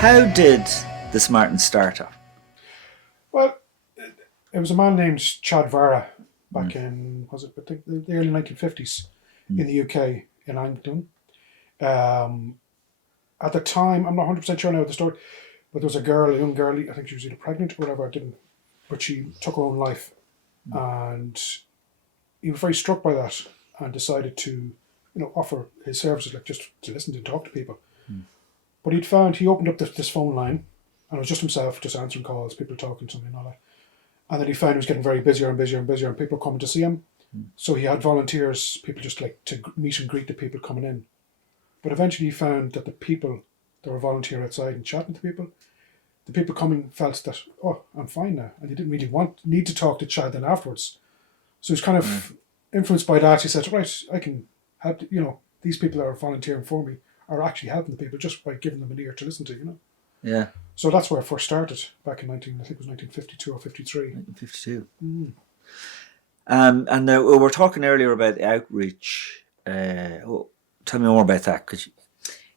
How did the Samaritans start off? Well, it was a man named Chad Vara back in, was it, I think the early 1950s in the UK, in England. Um, at the time, I'm not 100% sure now of the story, but there was a young girl, I think she was either pregnant or whatever, but she took her own life. And he was very struck by that and decided to, offer his services, like just to listen to talk to people. But he opened up this phone line, and it was just himself, just answering calls, people talking to him and all that. And then he found he was getting very busier and busier and busier, and people were coming to see him. So he had volunteers, people just like to meet and greet the people coming in. But eventually he found that the people that were volunteering outside and chatting to people, the people coming felt that, oh, I'm fine now. And they didn't really need to talk to Chad then afterwards. So he's kind of influenced by that. He said, right, I can help, these people that are volunteering for me are actually helping the people just by giving them an ear to listen to. Yeah. So that's where I first started back in I think it was 1952 or 53. 1952. And we were talking earlier about outreach. Tell me more about that.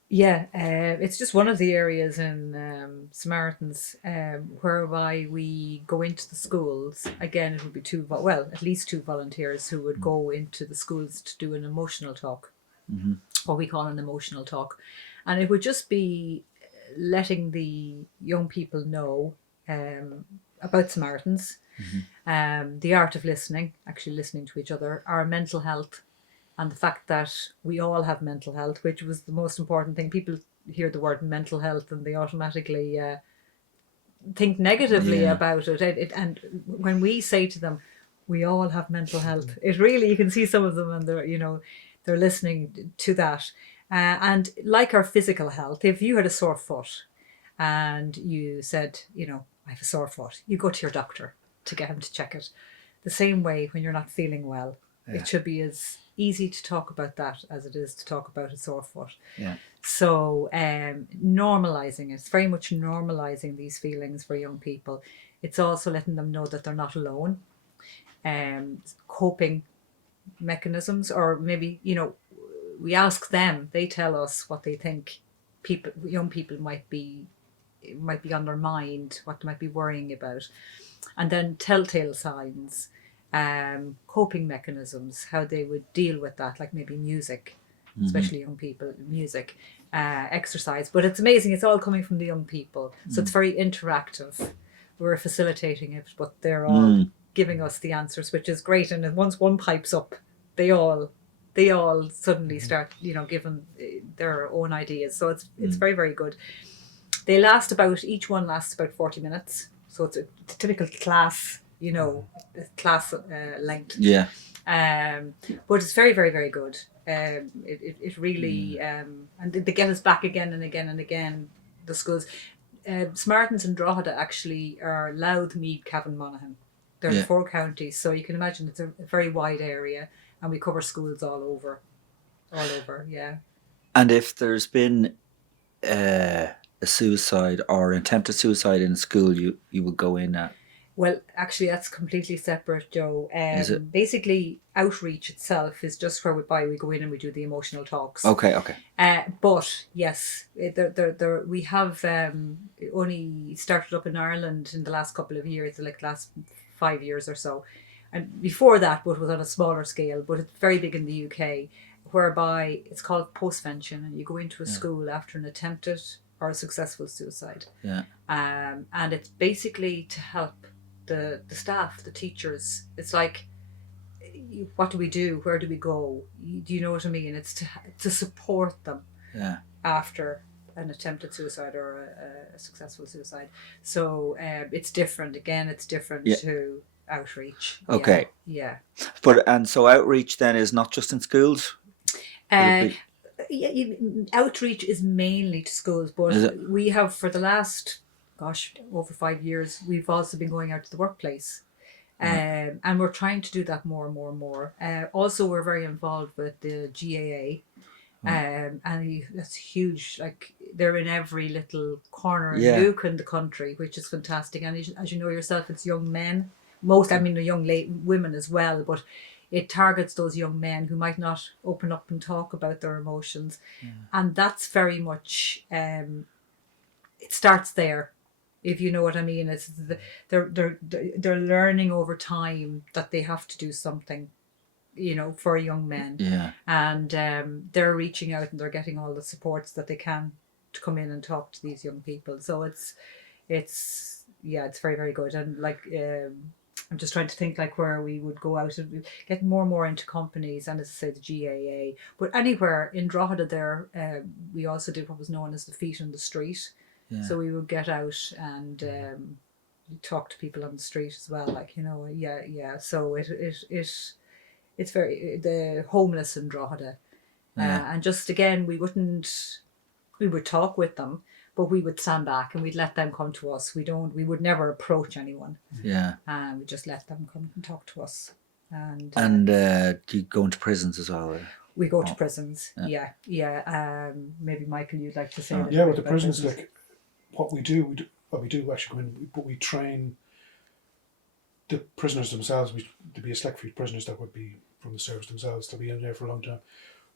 Yeah, it's just one of the areas in Samaritans whereby we go into the schools. Again, it would be at least two volunteers who would go into the schools to do an emotional talk, what we call an emotional talk. And it would just be letting the young people know about Samaritans, the art of listening, actually listening to each other, our mental health, and the fact that we all have mental health, which was the most important thing. People hear the word mental health and they automatically think negatively about it. And when we say to them, we all have mental health, it really, you can see some of them and they're listening to that. And like our physical health, if you had a sore foot and you said, I have a sore foot, you go to your doctor to get him to check it. The same way when you're not feeling well, it should be as easy to talk about that as it is to talk about a sore foot. Yeah. So normalizing it. It's very much normalizing these feelings for young people. It's also letting them know that they're not alone. Coping mechanisms, or maybe, we ask them, they tell us what they think young people might be on their mind, what they might be worrying about. And then telltale signs, coping mechanisms, how they would deal with that, like maybe music, especially young people, music, exercise. But it's amazing, it's all coming from the young people. So it's very interactive. We're facilitating it, but they're all giving us the answers, which is great. And then once one pipes up, they all suddenly start, giving their own ideas. So it's very, very good. Each one lasts about 40 minutes. So it's a typical class, class length. Yeah. But it's very, very, very good. It really, and they get us back again and again and again, the schools. Samaritans and Drogheda actually are Louth, Meath, Cavan, Monaghan. They're in 4 counties, so you can imagine it's a very wide area, and we cover schools all over, yeah. And if there's been a suicide or attempted suicide in school, you would go in at? Well, actually, that's completely separate, Joe. Is it? Basically, outreach itself is just whereby we go in and we do the emotional talks. Okay. But yes, we have only started up in Ireland in the last couple of years, like the last 5 years or so. And before that, but was on a smaller scale, but it's very big in the UK, whereby it's called postvention, and you go into a school after an attempted or a successful suicide. Yeah. And it's basically to help the staff, the teachers. It's like, what do we do? Where do we go? Do you know what I mean? It's to support them after an attempted suicide or a successful suicide. So it's different. Again, it's different to outreach. Okay. Yeah. And so outreach then is not just in schools? Outreach is mainly to schools, but we have for the last, over 5 years, we've also been going out to the workplace. And we're trying to do that more and more and more. Also, we're very involved with the GAA. And that's huge. Like, they're in every little corner and nook in the country, which is fantastic. And as you know yourself, it's young men. The young women as well, but it targets those young men who might not open up and talk about their emotions. And that's very much, it starts there, if you know what I mean. It's they're learning over time that they have to do something, for young men. Yeah. And they're reaching out and they're getting all the supports that they can to come in and talk to these young people. So it's very, very good. And like I'm just trying to think like where we would go out and get more and more into companies, and as I say, the GAA, but anywhere in Drogheda there, we also did what was known as the feet on the street. Yeah. So we would get out and talk to people on the street as well, like, so it's very, the homeless in Drogheda. And just again, we would talk with them, but we would stand back and we'd let them come to us. We would never approach anyone. Yeah. And we just let them come and talk to us. And do you go into prisons as well? Or? we go to prisons. Yeah. Maybe Michael, you'd like to say that? Yeah, with the prisons, like what we do actually go in, but we train the prisoners themselves. To be a select few prisoners that would be from the service themselves, to be in there for a long time.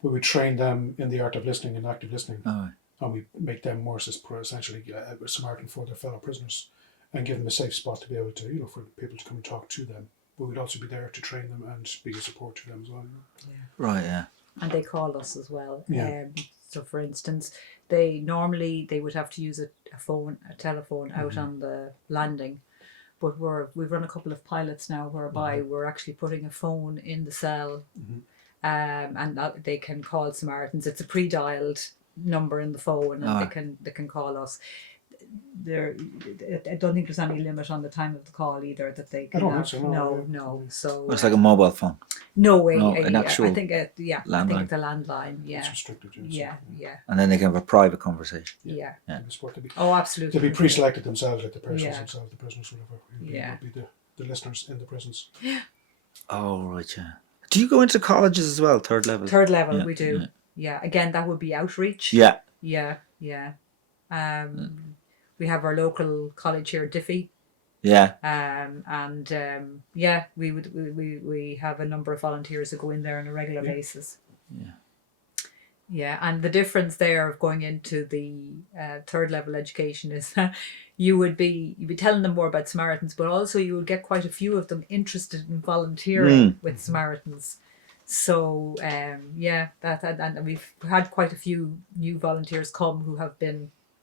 We would train them in the art of listening and active listening. Oh. And we make them more essentially a Samaritan for their fellow prisoners, and give them a safe spot to be able to, for people to come and talk to them. But we'd also be there to train them and be a support to them as well. Yeah. Right, yeah. And they call us as well. Yeah. So for instance, they would have to use a telephone out on the landing. But we've run a couple of pilots now whereby we're actually putting a phone in the cell, and that they can call Samaritans. It's a pre-dialed number in the phone, and they can call us. I don't think there's any limit on the time of the call either that they can. I don't think so. No. So It's like a mobile phone. no way. No, an actual I think I think landline. it's a landline. Yeah. It's restricted. Yeah. And then they can have a private conversation. Yeah. Oh, absolutely. They'll be pre-selected themselves, like the persons Yeah. themselves, the prisoners, whatever. Yeah. Will be the listeners in the prisons. Oh, right, yeah. Do you go into colleges as well, third level? Third level, Yeah, we do. Yeah. Again, that would be outreach. Yeah. Yeah. We have our local college here, Diffie. Yeah. We have a number of volunteers who go in there on a regular basis. Yeah. Yeah, and the difference there of going into the third level education is that you'd be telling them more about Samaritans, but also you would get quite a few of them interested in volunteering with Samaritans. So and we've had quite a few new volunteers come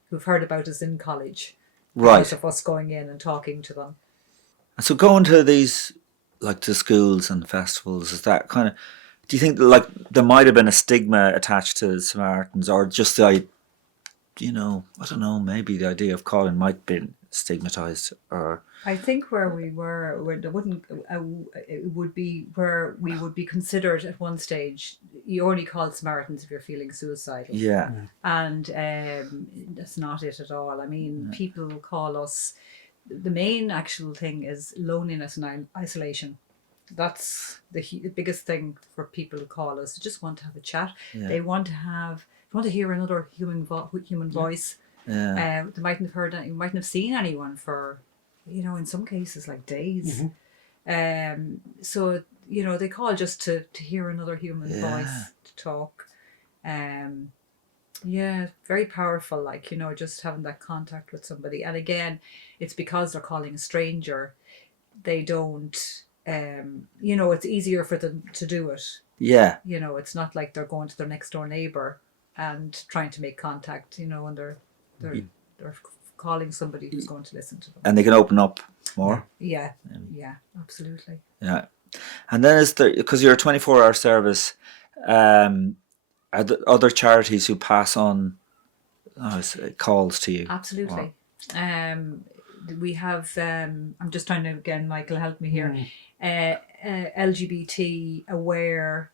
who've heard about us in college, Right. because of us going in and talking to them. So going to these, like to schools and festivals, is that kind of, do you think that, like, there might have been a stigma attached to Samaritans, or just I don't know, maybe the idea of calling might have been stigmatized, or... I think where we were, it would be where we would be considered at one stage. You only call Samaritans if you're feeling suicidal. Yeah. And that's not it at all. I mean, people call us. The main actual thing is loneliness and isolation. That's the biggest thing for people who call us. They just want to have a chat. Yeah. They want to hear another human voice. Yeah. They mightn't have heard. You mightn't have seen anyone for, in some cases like days. So they call just to hear another human voice, to talk. Very powerful. Like, just having that contact with somebody. And again, it's because they're calling a stranger. They don't. It's easier for them to do it. Yeah. It's not like they're going to their next door neighbor and trying to make contact. And they're calling somebody who's going to listen to them. And they can open up more. Yeah, absolutely. Yeah. And then is there, because you're a 24-hour service, are there other charities who pass on calls to you? Absolutely. We have, I'm just trying to, again, Michael, help me here, LGBT aware.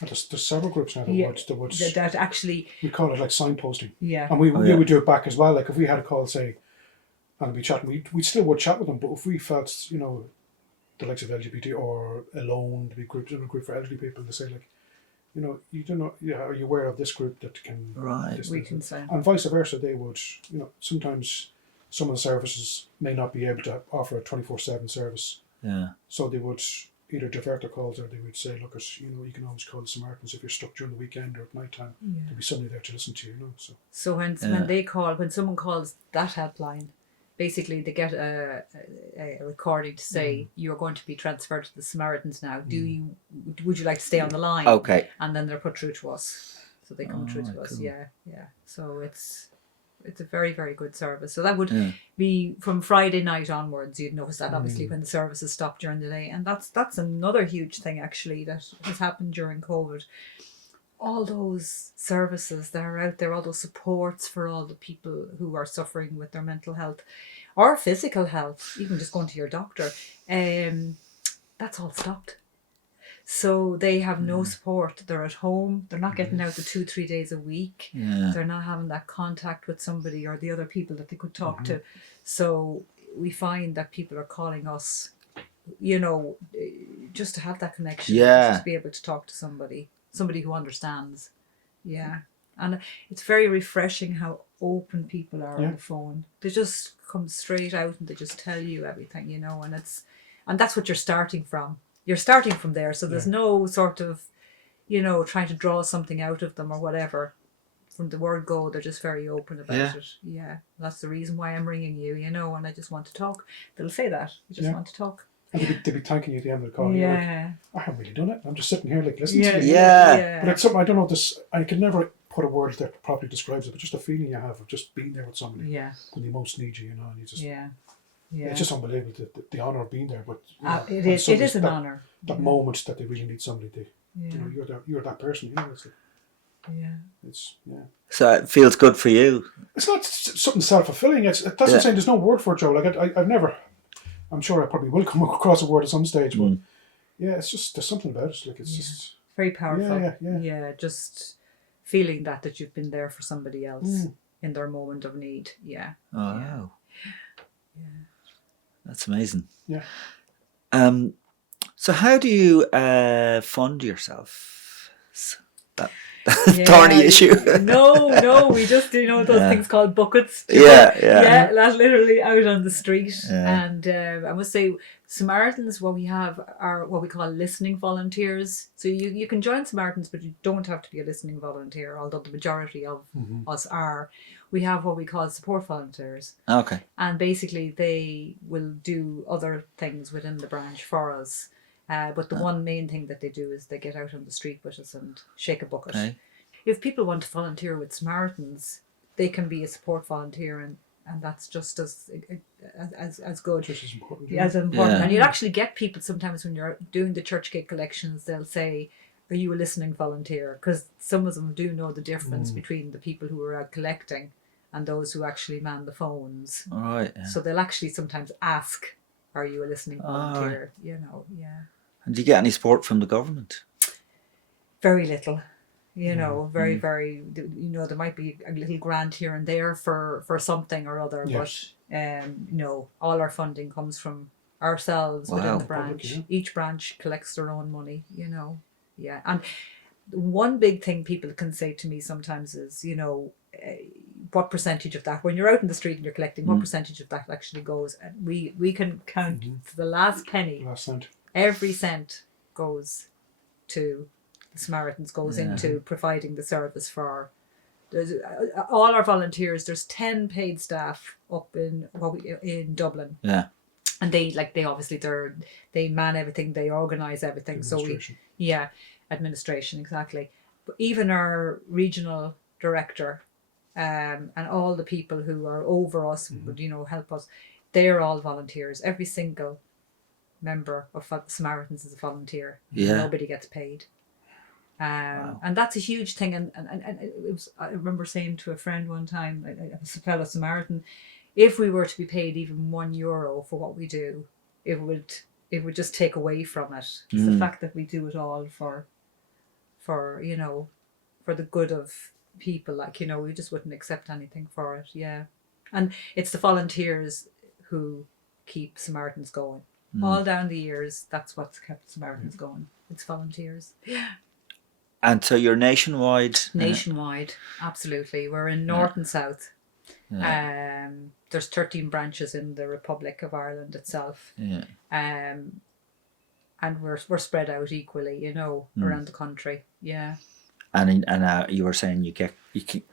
There's several groups now that actually, we call it like signposting. Yeah. And we would do it back as well. Like if we had a call, say, and we'd chatting, we still would chat with them. But if we felt, the likes of LGBT or alone, to be groups in a group for elderly people, to say like, you do not, are you aware of this group that can, we can say, and vice versa. They would, sometimes some of the services may not be able to offer a 24/7 service. Yeah. So they would, either divert their calls or they would say, look, you can always call the Samaritans if you're stuck during the weekend or at night time. Yeah. There'll be somebody there to listen to you, So when when someone calls that helpline, basically they get a recording to say you're going to be transferred to the Samaritans now. Would you like to stay on the line? Okay. And then they're put through to us. So they come through to us. Cool. Yeah. So it's a very, very good service. So that would be from Friday night onwards. You'd notice that obviously when the services stop during the day, and that's another huge thing actually that has happened during COVID. All those services that are out there, all those supports for all the people who are suffering with their mental health or physical health, even just going to your doctor, that's all stopped. So they have no support. They're at home. They're not getting out the 2-3 days a week. Yeah. They're not having that contact with somebody or the other people that they could talk to. So we find that people are calling us, just to have that connection. Yeah. Just to be able to talk to somebody who understands. Yeah. And it's very refreshing how open people are on the phone. They just come straight out and they just tell you everything, and that's what you're starting from. You're starting from there, so there's no sort of, trying to draw something out of them or whatever. From the word go, they're just very open about it. Yeah, that's the reason why I'm ringing you, and I just want to talk. They'll say that. I just want to talk. And they'll be thanking you at the end of the call. Yeah. I haven't really done it. I'm just sitting here listening to you. Yeah. But it's something, I don't know this, I can never put a word that properly describes it, but just a feeling you have of just being there with somebody when they most need you, and you just... Yeah. It's just unbelievable, the honour of being there. But it is an honour. That moment that they really need somebody you're that person. So it feels good for you. It's not something self-fulfilling. That's what I'm saying. There's no word for it, Joe. Like I've never. I'm sure I probably will come across a word at some stage, but it's just there's something about it. Like it's just very powerful. Yeah. Just feeling that you've been there for somebody else in their moment of need. Yeah. Oh, wow. That's amazing. Yeah. So how do you fund yourself? That thorny issue. No, we just those things called buckets. That's literally out on the street. And I must say, Samaritans, what we have are what we call listening volunteers. So you can join Samaritans, but you don't have to be a listening volunteer, although the majority of us are. We have what we call support volunteers. Okay. And basically they will do other things within the branch for us. But the one main thing that they do is they get out on the street with us and shake a bucket. Okay. If people want to volunteer with Samaritans, they can be a support volunteer, and that's just as good. Just as important. As important. And you'll actually get people sometimes when you're doing the church gate collections, they'll say, are you a listening volunteer? Because some of them do know the difference between the people who are out collecting and those who actually man the phones. All right. Yeah. So they'll actually sometimes ask, are you a listening volunteer? And do you get any support from the government? Very little. Very, very, there might be a little grant here and there for something or other, but all our funding comes from ourselves within the branch. Each branch collects their own money, And one big thing people can say to me sometimes is, what percentage of that, when you're out in the street and you're collecting, what percentage of that actually goes? And we can count to the last penny. Last cent. Every cent goes to the Samaritans, goes into providing the service for all our volunteers. There's 10 paid staff up in Dublin. Yeah. And they obviously they man everything, they organise everything. So administration, exactly. But even our regional director, and all the people who are over us would help us, they're all volunteers. Every single member of Samaritans is a volunteer. Nobody gets paid. And that's a huge thing. And it was, I remember saying to a friend one time, a fellow Samaritan, if we were to be paid even €1 for what we do, it would just take away from it. It's the fact that we do it all for the good of people, we just wouldn't accept anything for it. And it's the volunteers who keep Samaritans going. All down the years, that's what's kept Samaritans going. It's volunteers. And so you're nationwide? Nationwide, absolutely. We're in North and South. There's 13 branches in the Republic of Ireland itself. and we're spread out equally, you know, around the country. Yeah. And you were saying you can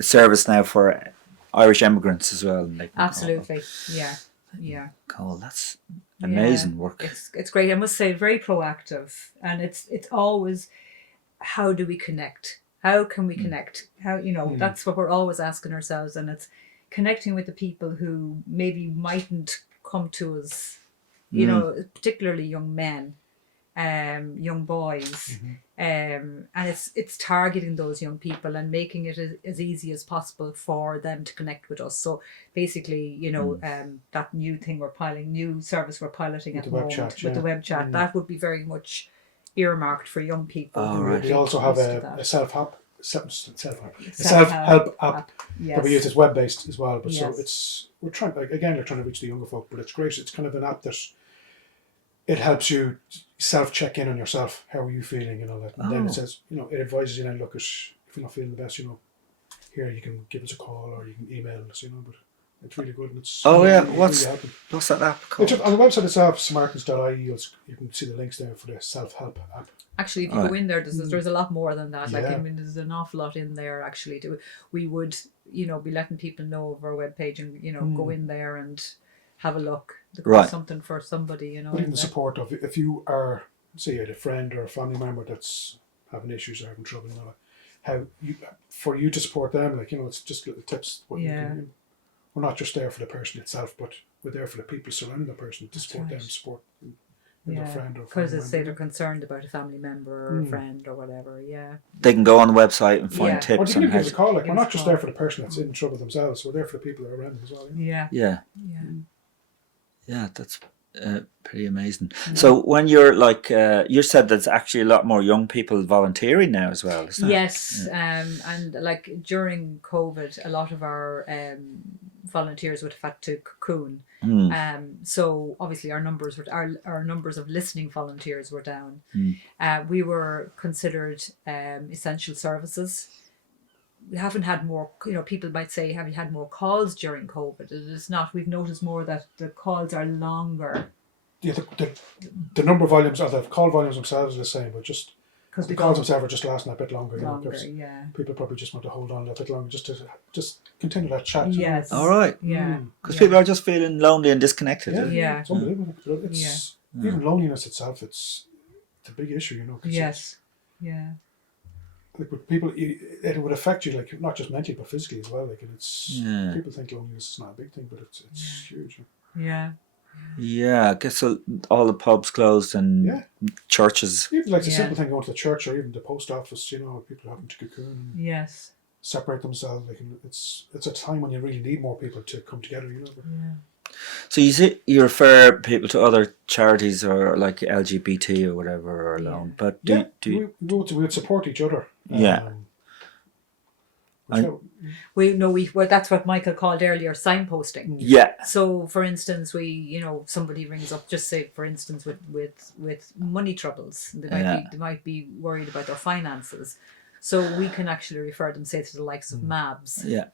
service now for Irish immigrants as well. And they can call. Absolutely. Yeah. Yeah. Cool. That's amazing work. It's great. I must say, very proactive, and it's always, how do we connect? How can we connect? How, you know, that's what we're always asking ourselves, and it's connecting with the people who maybe mightn't come to us, you know, particularly young men, young boys, and it's targeting those young people and making it as easy as possible for them to connect with us. So basically, you know, that new service we're piloting at the moment with the web chat, that would be very much earmarked for young people. Oh, right. We also have a self-help app Yes. that we use. It's web-based as well, but Yes. so we're trying to reach the younger folk, but it's great. It's kind of an app that it helps you self-check in on yourself. How are you feeling and all that? And then it says, you know, it advises you then, look, if you're not feeling the best, you know, here you can give us a call or you can email us, you know, but it's really good. And it's what's that app called? on the website itself, Samaritans.ie, you can see the links there for the self-help app. Actually, if you go in there, there's a lot more than that. Like, Yeah. I mean, there's an awful lot in there. Actually, we would, you know, be letting people know of our webpage and, you know, go in there and have a look. There be something for somebody, you know. But even the support of, if you are, say, you had a friend or a family member that's having issues or having trouble, you know, for you to support them, like, you know, it's just little tips. We're not just there for the person itself, but we're there for the people surrounding the person to support them, support their friend or because family say member. they're concerned about a family member or a friend or whatever. Yeah, They can go on the website and find Or tips you on can give us a call. Like, we're not just call. there for the person that's in trouble themselves. We're there for the people that are around them as well. You know? Yeah, that's pretty amazing. So when you're like, you said there's actually a lot more young people volunteering now as well, isn't it? Yes, and like during COVID, a lot of our volunteers would have had to cocoon. So obviously our numbers of listening volunteers were down. We were considered essential services. We haven't had more, you know, people might say, have you had more calls during COVID? It is not. We've noticed more that the calls are longer. Yeah, the number of volumes, or the call volumes themselves are the same, but just the calls themselves are just lasting a bit longer. You know, because people probably just want to hold on a bit longer just to continue that chat. Yes. All right. Yeah. Because people are just feeling lonely and disconnected. Yeah. It's unbelievable. It's even loneliness itself. It's a big issue, you know. 'Cause Yeah. like with people, it would affect you, like not just mentally but physically as well. Like, and it's people think loneliness is not a big thing, but it's huge. Yeah. Yeah, I guess all the pubs closed and churches. Even like the simple thing, going to the church or even the post office, you know, people having to cocoon and separate themselves. Like, and it's a time when you really need more people to come together, you know. So you refer people to other charities or like LGBT or whatever or alone, but we would support each other. Well, that's what Michael called earlier signposting. Yeah. So, for instance, somebody rings up, just say, for instance, with money troubles. They might be worried about their finances. So we can actually refer them, say, to the likes of MABS. Yeah.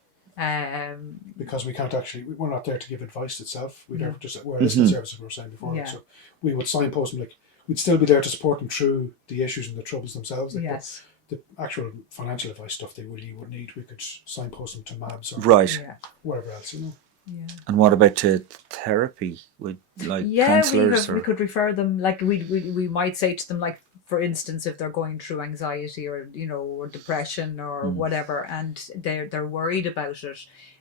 Because we're not there to give advice itself. We're a listening service, as we were saying before. So we would signpost them, like, we'd still be there to support them through the issues and the troubles themselves. Like, the actual financial advice stuff they really would need, we could signpost them to MABS or whatever else, you know. Yeah. And what about to therapy with counsellors? We could refer them, like we might say to them, like, for instance, if they're going through anxiety or, you know, or depression or whatever, and they're worried about it,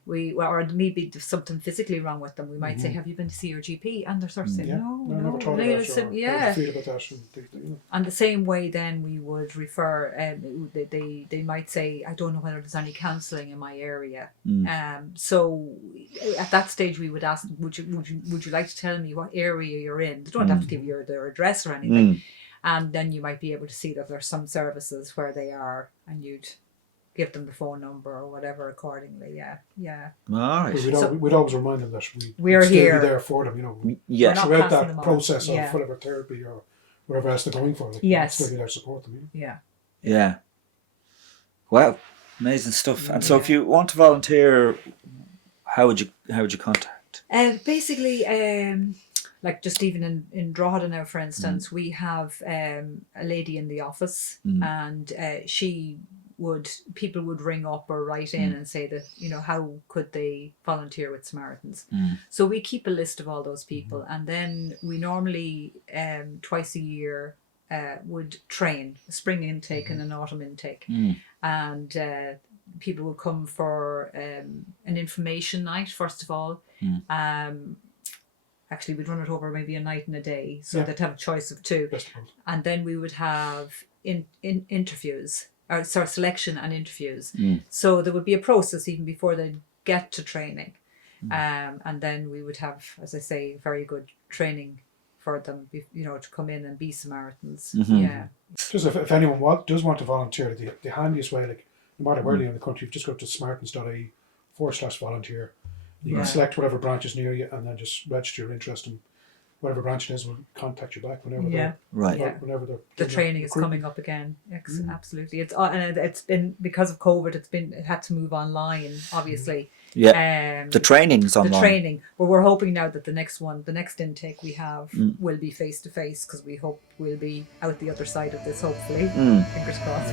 or maybe there's something physically wrong with them, we might say, have you been to see your GP? And they're sort of saying, no, never thought about that. How do you feel about that? And the same way, then we would refer. They might say, I don't know whether there's any counselling in my area. So at that stage, we would ask, would you like to tell me what area you're in? They don't have to give you their address or anything. And then you might be able to see that there's some services where they are, and you'd give them the phone number or whatever accordingly. Yeah. All right. We'd always remind them that we're still here. Be there for them, you know. Throughout that process of whatever therapy or whatever else they're going for. Like, we'd still be there to support them. You know? Yeah. Wow, amazing stuff. And so, if you want to volunteer, how would you contact? Basically, like just even in Drogheda now, for instance, we have a lady in the office, and people would ring up or write in and say that, you know, how could they volunteer with Samaritans. So we keep a list of all those people, and then we normally twice a year would train a spring intake and an autumn intake, and people would come for an information night first of all. Actually, we'd run it over maybe a night and a day, so they'd have a choice of two. And then we would have interviews, or sorry, selection and interviews. So there would be a process even before they get to training. And then we would have, as I say, very good training for them, you know, to come in and be Samaritans. Yeah. Just if anyone does want to volunteer, the handiest way, like no matter where you're in the country, you just go to samaritans.ie/volunteer. You can select whatever branch is near you, and then just register your interest, and whatever branch it is will contact you back whenever whenever the training is coming up again. Absolutely, and it's been, because of COVID, it had to move online, obviously. The training's online. But we're hoping now that the next intake we have will be face to face, because we hope we'll be out the other side of this, hopefully. Fingers crossed.